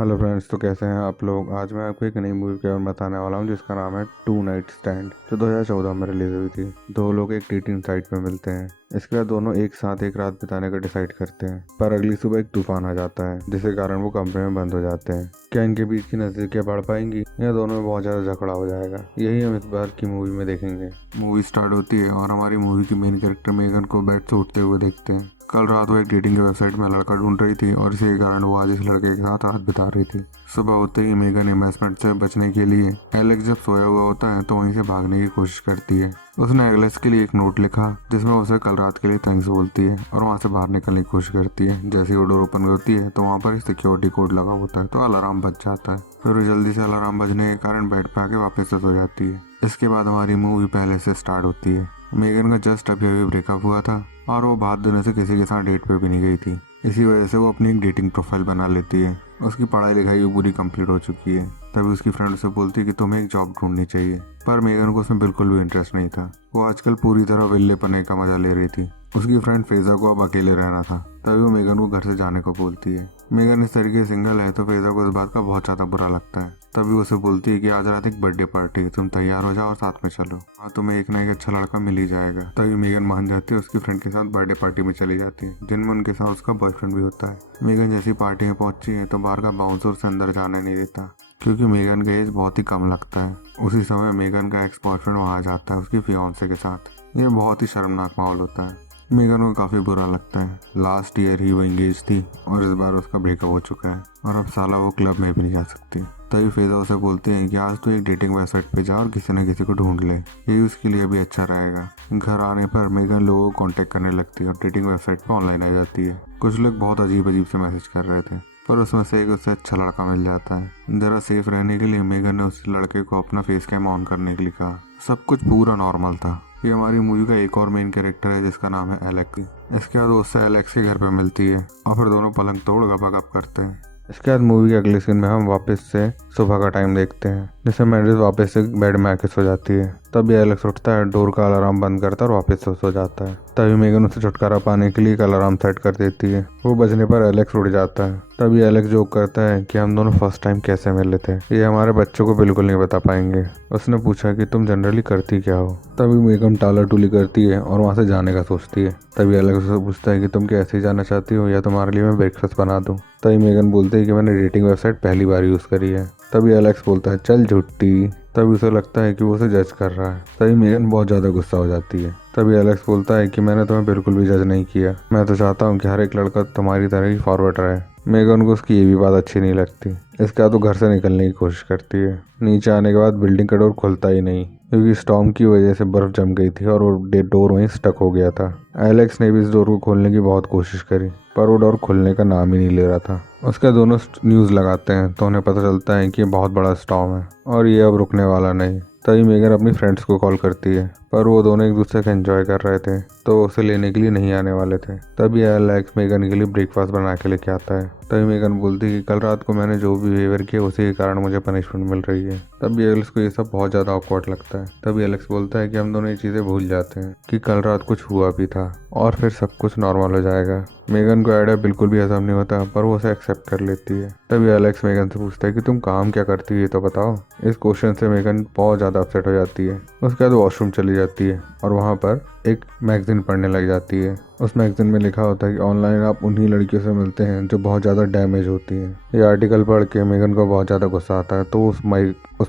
Hello friends, तो कैसे हैं आप लोग। आज मैं आपको एक नई मूवी के बारे में बताने वाला हूं जिसका नाम है टू नाइट स्टैंड, जो 2014 में रिलीज हुई थी। दो लोग एक डेटिंग साइट पे मिलते हैं। इसके बाद दोनों एक साथ एक रात बिताने का डिसाइड करते हैं, पर अगली सुबह एक तूफान आ जाता है जिसके कारण वो कमरे में बंद हो जाते हैं। क्या इनके बीच की नजदीकियां बढ़ पाएंगी या दोनों में बहुत ज्यादा झगड़ा हो जाएगा, यही हम इस बार की मूवी में देखेंगे। मूवी स्टार्ट होती है और हमारी मूवी की मेन कैरेक्टर मेगन को बेड से उठते हुए देखते हैं। कल रात वो एक डेटिंग की वेबसाइट में लड़का ढूंढ रही थी और इसी के कारण वो आज इस लड़के के साथ रात बिता रही थी। सुबह होते ही मेगन इन्वेस्टमेंट से बचने के लिए एलेक्स जब सोया हुआ होता है तो वहीं से भागने की कोशिश करती है। उसने एलेक्स के लिए एक नोट लिखा जिसमें उसे कल रात के लिए थैंक्स बोलती है और वहां से बाहर निकलने की कोशिश करती है। जैसे ही वो डोर ओपन होती है तो वहां पर सिक्योरिटी कोड लगा होता है तो अलार्म बज जाता है। फिर वो जल्दी से अलार्म बजने के कारण बेड पे आके वापस से सो जाती है। इसके बाद हमारी मूवी पहले से स्टार्ट होती है। मेगन का जस्ट अभी ब्रेकअप हुआ था और वो बहुत दिनों से किसी के साथ डेट पे भी नहीं गई थी। इसी वजह से वो अपनी एक डेटिंग प्रोफाइल बना लेती है। उसकी पढ़ाई लिखाई भी पूरी कंप्लीट हो चुकी है। तभी उसकी फ्रेंड उसे बोलती है कि तुम्हें एक जॉब ढूंढनी चाहिए, पर मेगन को उसमें बिल्कुल भी इंटरेस्ट नहीं था। वो आजकल पूरी तरह विल्ले पने का मजा ले रही थी। उसकी फ्रेंड फेजा को अब अकेले रहना था, तभी वो मेगन को घर से जाने को बोलती है। मेगन इस तरीके सिंगल है तो फेजा को इस बात का बहुत ज्यादा बुरा लगता है। तभी उसे बोलती है कि आज रात एक बर्थडे पार्टी है, तुम तैयार हो जाओ और साथ में चलो। हाँ, तुम्हें एक ना एक अच्छा लड़का मिल ही जाएगा। तभी मेगन मान जाती है, उसकी फ्रेंड के साथ बर्थडे पार्टी में चली जाती है जिनमें उनके साथ उसका बॉयफ्रेंड भी होता है। मेगन जैसी पार्टी में पहुंची है तो बाहर का बाउंसर उसे अंदर जाने नहीं देता क्योंकि मेगन का एज बहुत ही कम लगता है। उसी समय मेगन का एक्स बॉयफ्रेंड वहां आ जाता है उसकी फियांसे के साथ। ये बहुत ही शर्मनाक माहौल होता है। मेगन को काफी बुरा लगता है। लास्ट ईयर ही वो एंगेज थी और इस बार उसका ब्रेकअप हो चुका है और अब साला वो क्लब में भी नहीं जा सकती। तभी फेजा उसे बोलते हैं कि आज तो एक डेटिंग वेबसाइट पे जा और किसी न किसी को ढूंढ ले, यही उसके लिए भी अच्छा रहेगा। घर आने पर मेगन लोगों को कांटेक्ट करने लगती है और डेटिंग वेबसाइट पे ऑनलाइन आ जाती है। कुछ लोग बहुत अजीब अजीब से मैसेज कर रहे थे पर उसमें से एक उससे अच्छा लड़का मिल जाता है। जरा सेफ रहने के लिए मेगन ने उस लड़के को अपना फेस कैम ऑन करने के लिए कहा। सब कुछ पूरा नॉर्मल था। ये हमारी मूवी का एक और मेन कैरेक्टर है जिसका नाम है एलेक्स। इसके बाद उससे एलेक्स के घर पे मिलती है और फिर दोनों पलंग तोड़ गपागप करते हैं। इसके बाद मूवी के अगले सीन में हम वापस से सुबह का टाइम देखते हैं जिसमें मेडिस वापस से बेड में आके सो जाती है। तभी एलेक्स उठता है, डोर का अलार्म बंद करता है और वापस से सो जाता है। तभी मेगन उसे छुटकारा पाने के लिए एक अलार्म सेट कर देती है। वो बजने पर एलेक्स उठ जाता है। तभी एलेक्स जोक करता है कि हम दोनों फर्स्ट टाइम कैसे मिले थे, ये हमारे बच्चों को बिल्कुल नहीं बता पाएंगे। उसने पूछा कि तुम जनरली करती क्या हो। तभी मेगन टाला टूली करती है और वहाँ से जाने का सोचती है। तभी एलेक्स उससे पूछता है कि तुम क्या ऐसे ही जाना चाहती हो या तुम्हारे लिए मैं ब्रेकफास्ट बना दूँ। तभी मेगन बोलती है कि मैंने डेटिंग वेबसाइट पहली बार यूज़ करी है। तभी एलेक्स बोलता है चल झुट्टी। तभी उसे लगता है कि वो उसे जज कर रहा है। तभी मेगन बहुत ज़्यादा गुस्सा हो जाती है। तभी एलेक्स बोलता है कि मैंने तुम्हें बिल्कुल भी जज नहीं किया, मैं तो चाहता हूँ कि हर एक लड़का तुम्हारी तरह ही फॉरवर्ड रहे। मेगन को उसकी ये भी बात अच्छी नहीं लगती। इसके बाद वो घर से निकलने की कोशिश करती है। नीचे आने के बाद बिल्डिंग का डोर खुलता ही नहीं क्योंकि स्टॉर्म की वजह से बर्फ जम गई थी और वो डोर वहीं स्टक हो गया था। एलेक्स ने भी इस डोर को खोलने की बहुत कोशिश करी पर वो डोर खुलने का नाम ही नहीं ले रहा था। उसके दोनों न्यूज़ लगाते हैं तो उन्हें पता चलता है कि ये बहुत बड़ा स्टॉर्म है और ये अब रुकने वाला नहीं। तभी मेगन अपनी फ्रेंड्स को कॉल करती है पर वो दोनों एक दूसरे का एंजॉय कर रहे थे तो वो उसे लेने के लिए नहीं आने वाले थे। तभी एलेक्स मेगन के लिए ब्रेकफास्ट बना के लेके आता है। तभी मेगन बोलती है कि कल रात को मैंने जो भी बिहेवियर किया उसी के कारण मुझे पनिशमेंट मिल रही है। तभी एलेक्स को ये सब बहुत ज़्यादा ऑकवर्ड लगता है। तभी एलेक्स बोलता है कि हम दोनों ये चीज़ें भूल जाते हैं कि कल रात कुछ हुआ भी था और फिर सब कुछ नॉर्मल हो जाएगा। मेगन को आइडिया बिल्कुल भी हजम नहीं होता पर वो उसे एक्सेप्ट कर लेती है। तभी एलेक्स मेगन से पूछता है कि तुम काम क्या करती है तो बताओ। इस क्वेश्चन से मेगन बहुत ज़्यादा अपसेट हो जाती है। उसके बाद वॉशरूम चली जाती है और वहाँ पर एक मैगजीन पढ़ने लग जाती है। उस मैगजीन में लिखा होता है कि ऑनलाइन आप उन्हीं लड़कियों से मिलते हैं जो बहुत ज़्यादा डैमेज होती हैं। ये आर्टिकल पढ़ के मेगन को बहुत ज़्यादा गुस्सा आता है तो उस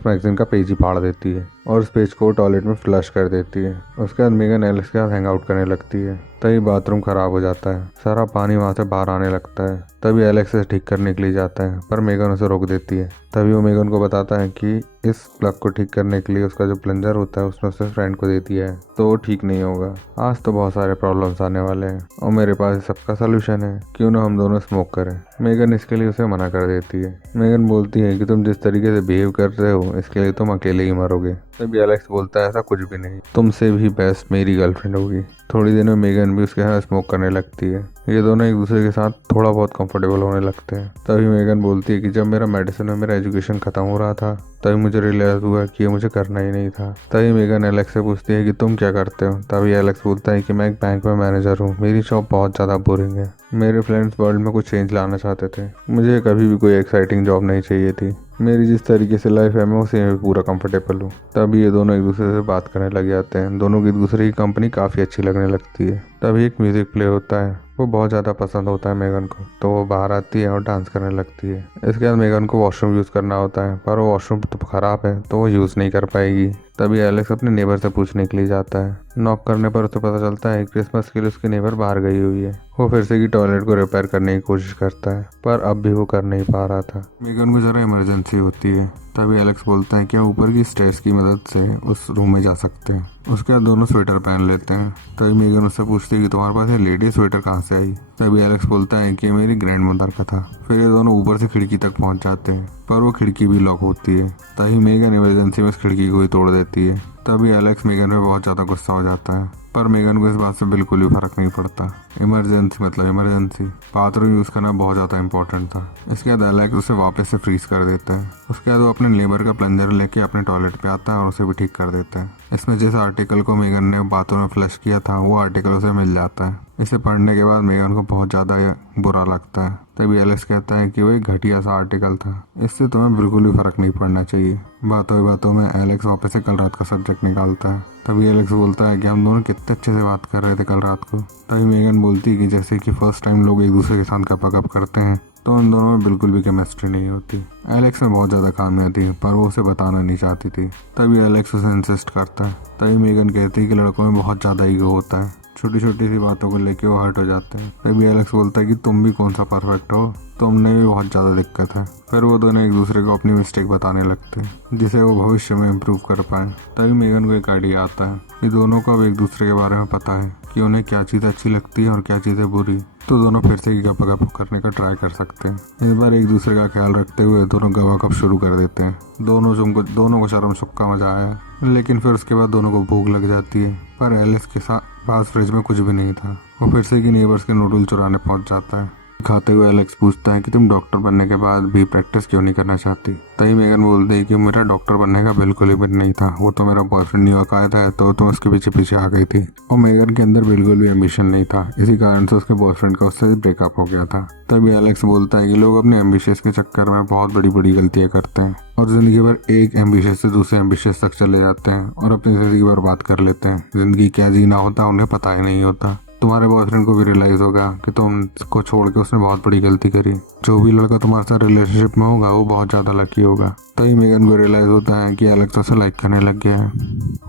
मैगजीन का पेज ही फाड़ देती है और उस पेज को टॉयलेट में फ्लश कर देती है। उसके बाद मेगन एलेक्स के साथ हैंग आउट करने लगती है। तभी बाथरूम खराब हो जाता है, सारा पानी वहाँ से बाहर आने लगता है। तभी एलेक्स से ठीक करने के लिए जाता है पर मेगन उसे रोक देती है। तभी वो मेगन को बताता है कि इस प्लग को ठीक करने के लिए उसका जो प्लंजर होता है उसने उससे फ्रेंड को दे दिया है तो वो ठीक नहीं होगा। आज तो बहुत सारे प्रॉब्लम्स आने वाले हैं और मेरे पास सबका सलूशन है, क्यों ना हम दोनों स्मोक करें। मेगन इसके लिए उसे मना कर देती है। मेगन बोलती है कि तुम जिस तरीके से बिहेव कर रहे हो इसके लिए तुम अकेले ही मरोगे। तभी एलेक्स बोलता है ऐसा कुछ भी नहीं, तुमसे भी बेस्ट मेरी गर्लफ्रेंड होगी। थोड़ी देर में मेगन भी उसके साथ स्मोक करने लगती है। ये दोनों एक दूसरे के साथ थोड़ा बहुत कंफर्टेबल होने लगते हैं। तभी मेगन बोलती है कि जब मेरा मेडिसिन में मेरा एजुकेशन खत्म हो रहा था तभी मुझे रियलाइज हुआ कि ये मुझे करना ही नहीं था। तभी मेगन एलेक्स से पूछती है कि तुम क्या करते हो। तभी एलेक्स बोलता है कि मैं एक बैंक में मैनेजर हूँ मेरी जॉब बहुत ज़्यादा बोरिंग है। मेरे फ्रेंड्स वर्ल्ड में कुछ चेंज लाना चाहते थे। मुझे कभी भी कोई एक्साइटिंग जॉब नहीं चाहिए थी। मेरी जिस तरीके से लाइफ है मैं उसी में पूरा कंफर्टेबल हूँ। तभी ये दोनों एक दूसरे से बात करने लग जाते हैं। दोनों की एक दूसरे की कंपनी काफ़ी अच्छी लगने लगती है। तभी एक म्यूज़िक प्ले होता है। वो बहुत ज़्यादा पसंद होता है मेगन को, तो वो बाहर आती है और डांस करने लगती है। इसके बाद मेगन को वॉशरूम यूज़ करना होता है, पर वो वॉशरूम तो ख़राब है तो वो यूज़ नहीं कर पाएगी। तभी एलेक्स अपने नेबर से पूछने के लिए जाता है। नॉक करने पर उसे पता चलता है क्रिसमस के लिए उसकी नेबर बाहर गई हुई है। वो फिर से की टॉयलेट को रिपेयर करने की कोशिश करता है, पर अब भी वो कर नहीं पा रहा था। मेगन को ज़रा इमरजेंसी होती है। तभी एलेक्स बोलता है कि हम ऊपर की स्टेयर्स की मदद से उस रूम में जा सकते हैं। उसके बाद दोनों स्वेटर पहन लेते हैं। तभी मेगन उससे पूछती है कि तुम्हारे पास ये लेडी स्वेटर कहाँ से आई। तभी एलेक्स बोलता है कि ये मेरी ग्रैंड मदर का था। फिर ये दोनों ऊपर से खिड़की तक पहुंच जाते हैं, पर वो खिड़की भी लॉक होती है। तभी मेगन इमरजेंसी में उस खिड़की को ही तोड़ देती है। तभी एलेक्स मेगन पे बहुत ज़्यादा गुस्सा हो जाता है, पर मेगन को इस बात से बिल्कुल भी फर्क नहीं पड़ता। इमरजेंसी मतलब इमरजेंसी, बाथरूम यूज़ करना बहुत ज़्यादा इंपॉर्टेंट था। इसके बाद एलेक्स उसे वापस से फ्रीज कर देता है। उसके बाद वो अपने लेबर का प्लंजर लेके अपने टॉयलेट पे आता है और उसे भी ठीक कर देता है। इसमें जिस आर्टिकल को मेगन ने बाथरूम में फ्लश किया था वो आर्टिकल उसे मिल जाता है। इसे पढ़ने के बाद मेगन को बहुत ज़्यादा बुरा लगता है। तभी एलेक्स कहता है कि वो एक घटिया सा आर्टिकल था, इससे तुम्हें बिल्कुल भी फर्क नहीं पड़ना चाहिए। बातों में एलेक्स वापस से कल रात का सब्जेक्ट निकालता है। तभी एलेक्स बोलता है कि हम दोनों कितने अच्छे से बात कर रहे थे कल रात को। तभी मेगन बोलती है कि जैसे कि फर्स्ट टाइम लोग एक दूसरे के साथ गपशप करते हैं तो उन दोनों में बिल्कुल भी केमिस्ट्री नहीं होती। एलेक्स में बहुत ज़्यादा खामियां थी, पर वो उसे बताना नहीं चाहती थी। तभी एलेक्स उसे इंसिस्ट करता है। तभी मेगन कहती है कि लड़कों में बहुत ज़्यादा ईगो होता है, छोटी छोटी सी बातों को लेके वो हर्ट हो जाते हैं। तभी एलेक्स बोलता है कि तुम भी कौन सा परफेक्ट हो, तुमने भी बहुत ज़्यादा दिक्कत है। फिर वो दोनों एक दूसरे को अपनी मिस्टेक बताने लगते हैं जिसे वो भविष्य में इम्प्रूव कर पाए। तभी मेगन को एक आइडिया आता है कि दोनों को अब एक दूसरे के बारे में पता है कि उन्हें क्या चीज़ अच्छी लगती है और क्या चीज़ें बुरी, तो दोनों फिर से गप करने का ट्राई कर सकते हैं। इस बार एक दूसरे का ख्याल रखते हुए दोनों गप शुरू कर देते हैं। दोनों को शर्म सुक्का मजा आया, लेकिन फिर उसके बाद दोनों को भूख लग जाती है। पर एलिस के पास फ्रिज में कुछ भी नहीं था। वो फिर से की नेबर्स के नूडल चुराने पहुंच जाता है। खाते हुए एलेक्स पूछता है कि तुम डॉक्टर बनने के बाद भी प्रैक्टिस क्यों नहीं करना चाहती। तभी मेगन बोलती है कि मेरा डॉक्टर बनने का बिल्कुल ही मन नहीं था, वो तो मेरा बॉयफ्रेंड न्यू आया था तो तुम उसके पीछे पीछे आ गई थी। और मेगन के अंदर बिल्कुल भी एम्बिशन नहीं था, इसी कारण से उसके बॉयफ्रेंड का उससे ब्रेकअप हो गया था। तभी एलेक्स बोलता है कि लोग अपने एम्बिशियस के चक्कर में बहुत बड़ी बड़ी गलतियां करते हैं और जिंदगी भर एक एम्बिशियस से दूसरे एम्बिशियस तक चले जाते हैं और अपनी जिंदगी बर्बाद कर लेते हैं। जिंदगी क्या जीना होता उन्हें पता ही नहीं होता। तुम्हारे बॉयफ्रेंड को भी रियलाइज होगा कि तुमको छोड़ के उसने बहुत बड़ी गलती करी। जो भी लड़का तुम्हारे साथ रिलेशनशिप में होगा वो बहुत ज़्यादा लकी होगा। तभी मेगन को रियलाइज होता है कि एलेक्स उसे लाइक करने लग गया है।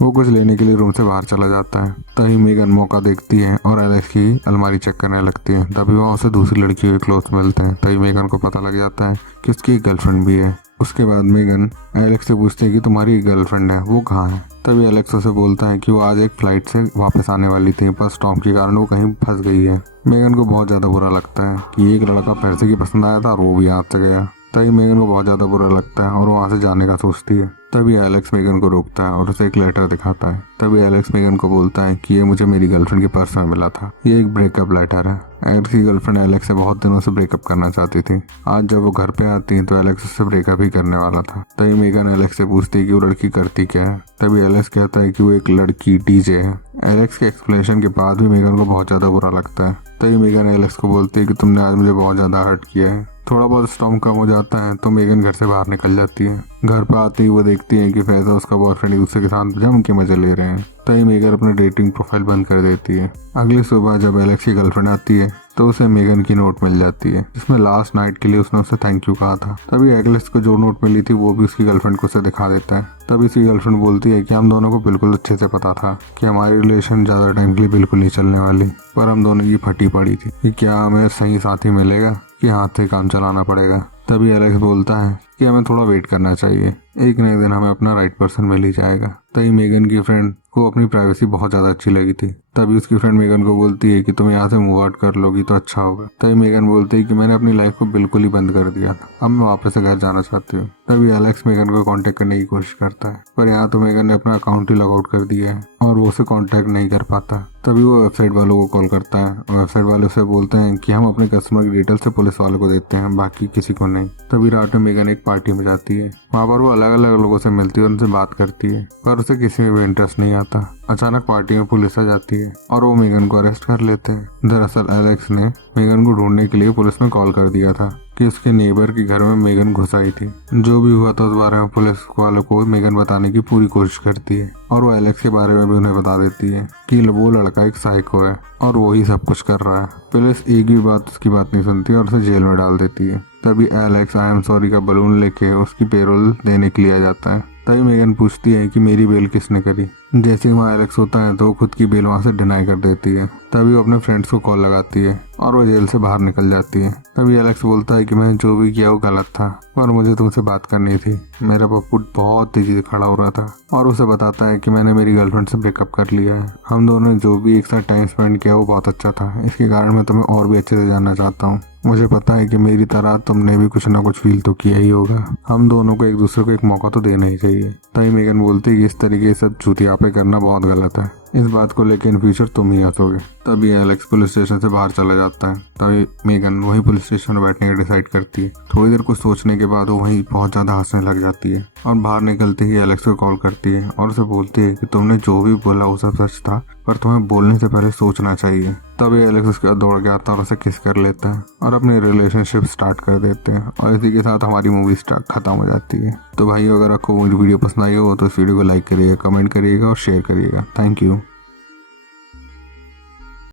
वो कुछ लेने के लिए रूम से बाहर चला जाता है। तभी मेगन मौका देखती है और एलेक्स की अलमारी चेक करने लगती है। तभी वहाँ उसे दूसरी लड़की के क्लोथ मिलते हैं। तभी मेगन को पता लग जाता है कि उसकी एक गर्लफ्रेंड भी है। उसके बाद मेगन एलेक्स से पूछती है कि तुम्हारी एक गर्लफ्रेंड है, वो कहाँ है। तभी एलेक्स उसे बोलता है कि वो आज एक फ्लाइट से वापस आने वाली थी, पर स्टॉर्म के कारण वो कहीं फंस गई है। मेगन को बहुत ज़्यादा बुरा लगता है कि एक लड़का पैसे की पसंद आया था और वो भी हाथ से गया। तभी मेगन को बहुत ज़्यादा बुरा लगता है और वो वहाँ से जाने का सोचती है। तभी एलेक्स मेगन को रोकता है और उसे एक लेटर दिखाता है। तभी एलेक्स मेगन को बोलता है कि ये मुझे मेरी गर्लफ्रेंड के पर्स में मिला था, ये एक ब्रेकअप लेटर है। एलेक्स की गर्लफ्रेंड एलेक्स से बहुत दिनों से ब्रेकअप करना चाहती थी। आज जब वो घर पे आती है तो एलेक्स उससे ब्रेकअप ही करने वाला था। तभी मेगन एलेक्स से पूछती है कि वो लड़की करती क्या है। तभी एलेक्स कहता है कि वो एक लड़की डीजे है। एलेक्स के एक्सप्लेनेशन के बाद भी मेगन को बहुत ज़्यादा बुरा लगता है। तभी मेगन एलेक्स को बोलती है कि तुमने आज मुझे बहुत ज़्यादा हर्ट किया है। थोड़ा बहुत स्टॉर्म कम हो जाता है तो मेगन घर से बाहर निकल जाती है। घर पर आते ही वो देखती है कि फैज़ा उसका बॉयफ्रेंड एक दूसरे के साथ जम के मजे ले रहे हैं। तभी मेगन अपनी डेटिंग प्रोफाइल बंद कर देती है। अगली सुबह जब एलेक्स की गर्लफ्रेंड आती है तो उसे मेगन की नोट मिल जाती है जिसमें लास्ट नाइट के लिए उसने उसे थैंक यू कहा था। तभी एलेक्स को जो नोट मिली थी वो भी उसकी गर्लफ्रेंड को उसे दिखा देता है। तभी उसकी गर्लफ्रेंड बोलती है कि हम दोनों को बिल्कुल अच्छे से पता था कि हमारी रिलेशन ज़्यादा टाइम के लिए बिल्कुल नहीं चलने वाली, पर हम दोनों की फटी पड़ी थी कि क्या हमें सही साथी मिलेगा कि हाथ से काम चलाना पड़ेगा। तभी एलेक्स बोलता है कि हमें थोड़ा वेट करना चाहिए, एक न एक दिन हमें अपना राइट पर्सन मिल ही जाएगा। तभी मेगन की फ्रेंड को अपनी प्राइवेसी बहुत ज़्यादा अच्छी लगी थी। तभी उसकी फ्रेंड मेगन को बोलती है कि तुम यहाँ से मूव आउट कर लोगी तो अच्छा होगा। तभी मेगन बोलती है कि मैंने अपनी लाइफ को बिल्कुल ही बंद कर दिया था, अब मैं वापस से घर जाना चाहती हूँ। तभी एलेक्स मेगन को कांटेक्ट करने की कोशिश करता है, पर यहाँ तो मेगन ने अपना अकाउंट ही लॉग आउट कर दिया है और वो उसे कांटेक्ट नहीं कर पाता। तभी वो वेबसाइट वालों को कॉल करता है और वेबसाइट वाले उसे बोलते हैं कि हम अपने कस्टमर की डिटेल से पुलिस वालों को देते हैं, बाकी किसी को नहीं। तभी रात में मेगन एक पार्टी में जाती है। वहाँ पर वो अलग अलग लोगों से मिलती है और उनसे बात करती है, पर उसे किसी में भी इंटरेस्ट नहीं आता। अचानक पार्टी में पुलिस आ जाती है और वो मेगन को अरेस्ट कर लेते हैं। दरअसल एलेक्स ने मेगन को ढूंढने के लिए पुलिस में कॉल कर दिया था कि उसके नेबर के घर में मेगन घुस आई थी। जो भी हुआ था उस बारे में पुलिस वालों को मेगन बताने की पूरी कोशिश करती है और वो एलेक्स के बारे में भी उन्हें बता देती है कि वो लड़का एक साइको है और वो ही सब कुछ कर रहा है। पुलिस एक भी बात उसकी बात नहीं सुनती और उसे जेल में डाल देती है। तभी एलेक्स आई एम सॉरी का बलून लेके उसकी पेरोल देने के लिए आ जाता है। तभी मेगन पूछती है कि मेरी बेल किसने करी। जैसे ही वहाँ एलेक्स होता है तो वो खुद की बेल वहाँ से डिनाई कर देती है। तभी वो अपने फ्रेंड्स को कॉल लगाती है और वो जेल से बाहर निकल जाती है। तभी एलेक्स बोलता है कि मैंने जो भी किया वो गलत था और मुझे तुमसे बात करनी थी। मेरा पप्पू बहुत तेजी से खड़ा हो रहा था और उसे बताता है कि मैंने मेरी गर्लफ्रेंड से ब्रेकअप कर लिया है। हम दोनों ने जो भी एक साथ टाइम स्पेंड किया वो बहुत अच्छा था। इसके कारण मैं तुम्हें और भी अच्छे से जानना चाहता हूँ। मुझे पता है कि मेरी तरह तुमने भी कुछ ना कुछ फील तो किया ही होगा। हम दोनों को एक दूसरे को एक मौका तो देना ही चाहिए। तभी मेगन बोलती है कि इस तरीके से चूतियापे करना बहुत गलत है। इस बात को लेकर इन फ्यूचर तुम ही हंसोगे। तभी एलेक्स पुलिस स्टेशन से बाहर चला जाता है। तभी मेगन वहीं पुलिस स्टेशन में बैठने का डिसाइड करती है। थोड़ी देर कुछ सोचने के बाद वो वहीं बहुत ज्यादा हंसने लग जाती है और बाहर निकलते ही एलेक्स को कॉल करती है और उसे बोलती है कि तुमने जो भी बोला वो सब सच था, पर तुम्हें बोलने से पहले सोचना चाहिए। तभी एलेक्स उसके बाद दौड़ के आता है और उसे किस कर लेता है और अपनी रिलेशनशिप स्टार्ट कर देते हैं और इसी के साथ हमारी मूवी खत्म हो जाती है। तो भाई अगर आपको वीडियो पसंद आई हो तो इस वीडियो को लाइक करिएगा, कमेंट करिएगा और शेयर करिएगा। Thank you.